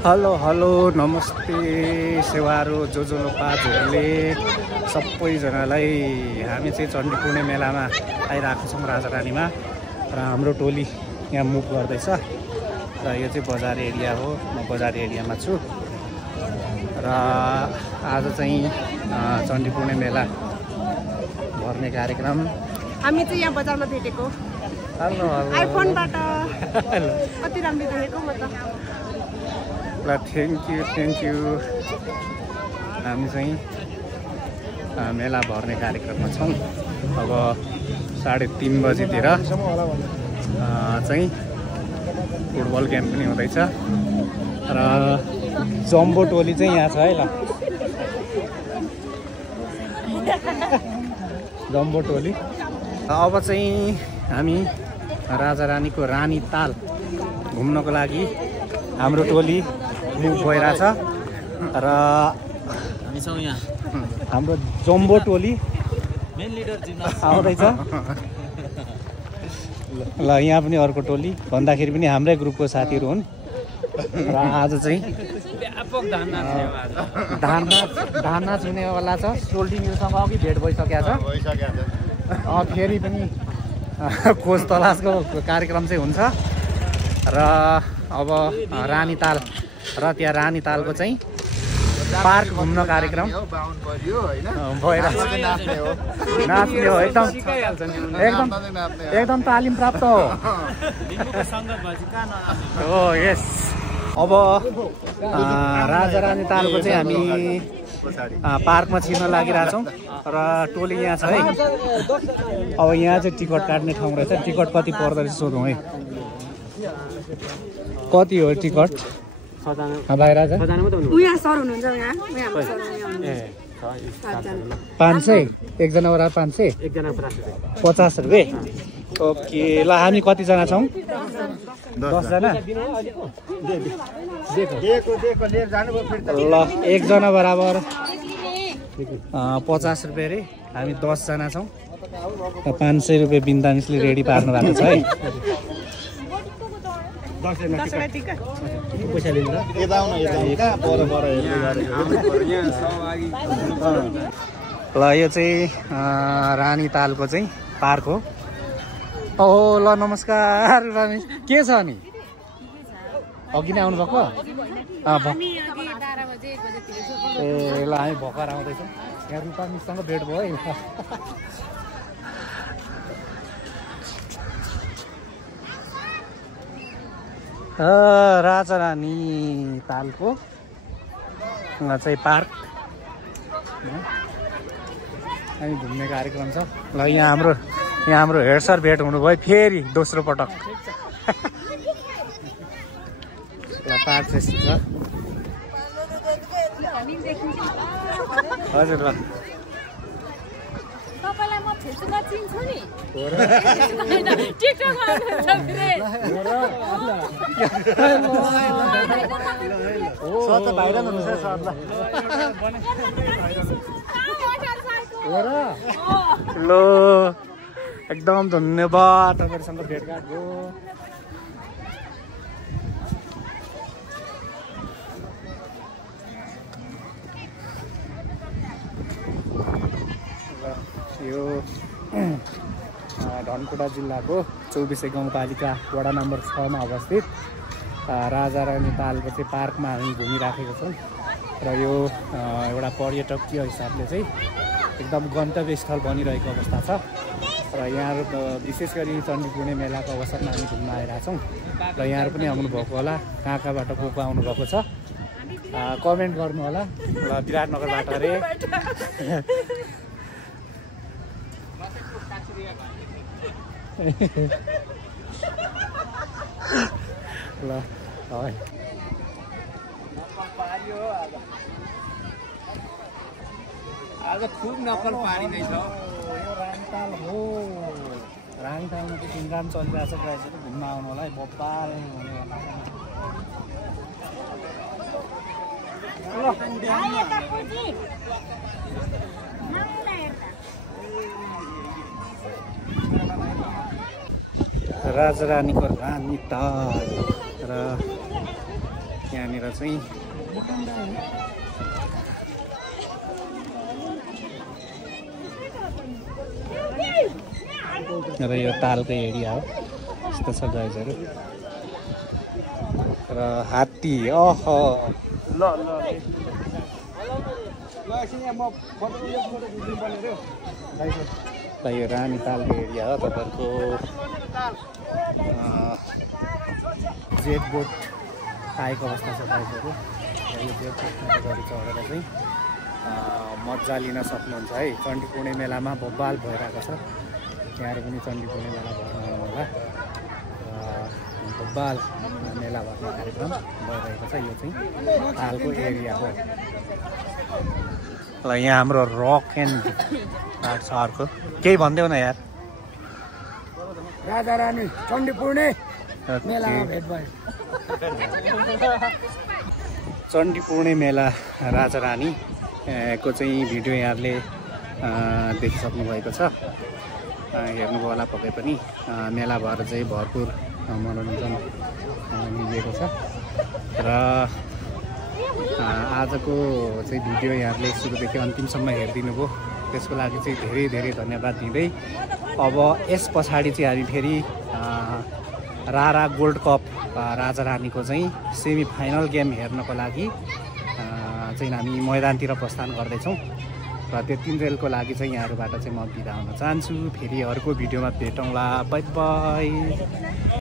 Hello hello नमस्ते सेवारो जो लोपाजहरूले सबैजनालाई हामी चाहिँ चण्डीपूर्णे मेलामा आइरहेको छौँ राजारानीमा र हाम्रो टोली यहाँ मुभ गर्दैछ र यो चाहिँ बजार एरिया हो। म बजार एरियामा छु र आज चाहिँ चण्डीपूर्णे मेला भर्ने कार्यक्रम हामी चाहिँ यहाँ बजारमा भेटेको। हेलो आइफोनबाट कति राम्रो देखेको म त। ल थ्याङ्क यू। हामी चाहिँ मेला भर्ने कार्यक्रममा छौँ। अब 3:30 बजीतिर चाहिँ फुटबल गेम पनि हुँदैछ र जम्बो टोली चाहिँ यहाँ छ है। ल जम्बो टोली अब चाहिँ हामी राजारानीको रानीताल घुम्नको लागि हाम्रो टोली मुभ भइरहेछ र हामी छौँ यहाँ। हाम्रो जम्बो टोली मेन लिडर आउँदैछ। ल यहाँ पनि अर्को टोली भन्दाखेरि पनि हाम्रै ग्रुपको साथीहरू हुन् र आज चाहिँ व्यापक धान नाच हुनेवाला छ। सोल्टिङसँग अघि भेट भइसकेको छ। फेरि पनि खोज तलासको कार्यक्रम चाहिँ हुन्छ र अब रानीताल र त्यहाँ रानीतालको चाहिँ पार्क घुम्न कार्यक्रम नाच्ने हो। एकदम तालिम प्राप्त हो। यस अब राजारानीतालको चाहिँ हामी पार्कमा छिर्न लागिरहेछौँ र टोली यहाँ छ है। अब यहाँ चाहिँ टिकट काट्ने ठाउँ रहेछ। टिकट कति पर्दो रहेछ सोधौँ है। कति हो टिकट बाहिर चाहिँ 500 एकजना बराबर 500 50 रुपियाँ। ओके ल हामी कतिजना छौँ? 10 जना। ल एकजना बराबर 50 रुपियाँ रे। हामी 10 जना छौँ। 500 रुपियाँ बिन्दा मिसले रेडी पार्नु भएको छ है। ल यो चाहिँ रानीतालको चाहिँ पार्क हो। ओ ल नमस्कार रमेश, के छ नि? अघि नै आउनुभएको? ए ल हामी भर्खर आउँदैछौँ। यहाँ रूपा मिससँग भेट भयो है। राजारानी तालको चाहिँ पार्क हामी घुम्ने कार्यक्रम छ। ल यहाँ हाम्रो हेड सर भेट हुनुभयो फेरि दोस्रो पटक। ल पार्क चाहिँ छ हजुर। ल तपाईलाई म फेसबुकमा चिन्छु नि। टिकटकमा आउनुहुन्छ फेरि। सर त भाइरल हुनुहुन्छ सर। ल एकदम धन्यवाद तपाईँहरूसँग भेटघाट भयो। यो धनकुटा जिल्लाको 24 गाउँपालिका वडा नम्बर 6 मा अवस्थित राजारानी तालको चाहिँ पार्कमा हामी घुमिराखेका छौँ र यो एउटा पर्यटकीय हिसाबले चाहिँ एकदम गन्तव्य स्थल बनिरहेको अवस्था छ र यहाँ विशेष गरी चण्डीपूर्णे मेलाको अवसरमा हामी घुम्न आइरहेछौँ र यहाँहरू पनि आउनुभएको होला। कहाँ कहाँबाट को आउनुभएको छ कमेन्ट गर्नु होला। ल विराटनगरबाट अरे ल आज खुब नक्कल पारिँदैछ। यो रानीताल हो। रानीतालमा चाहिँ घुमघाम चलिरहेको छ। प्रायः घुम्न आउनु होला है। बब्बाल राजारानीको रानीताल र यहाँनिर चाहिँ र यो तालको एरिया हो यस्तो छ गाइजहरू र हात्ती अह ल ल यो रानी तालको एरिया हो तपाईँहरूको जेट बोट आएको अवस्था छ गाइजहरू र यो जेट बोटमा गरी चढेर चाहिँ मजा लिन सक्नुहुन्छ है। चण्डीपूर्णे मेलामा बब्बाल भइरहेको छ, यहाँहरू पनि चण्डीपूर्णे मेला भर्न आउनु होला। बब्बाल मेला भर्ने कार्यक्रम भइरहेको छ। यो चाहिँ तालको एरिया हो। ल यहाँ हाम्रो रक एन्ड आर्ट छ अर्को। केही भनिदेऊ न यार। राजा रानी चण्डीपूर्णे मेलामा भेट भयो। चण्डीपूर्णे मेला राजा रानी को चाहिँ भिडियो यहाँले देखिसक्नु भएको छ। हेर्नुभयो होला पक्कै पनि। मेला भएर चाहिँ भरपुर मनोरञ्जन मिलेको छ र आजको चाहिँ भिडियो यहाँले सुरुदेखि अन्तिमसम्म हेरिदिनु भयो, त्यसको लागि चाहिँ धेरै धेरै धन्यवाद दिँदै अब यस पछाडि चाहिँ हामी फेरि रारा गोल्ड कप राजा रानीको चाहिँ सेमी फाइनल गेम हेर्नको लागि चाहिँ हामी मैदानतिर प्रस्थान गर्दैछौँ र त्यतिन्जेलको लागि चाहिँ यहाँहरूबाट चाहिँ म बिदा हुन चाहन्छु। फेरि अर्को भिडियोमा भेटौँला। By by.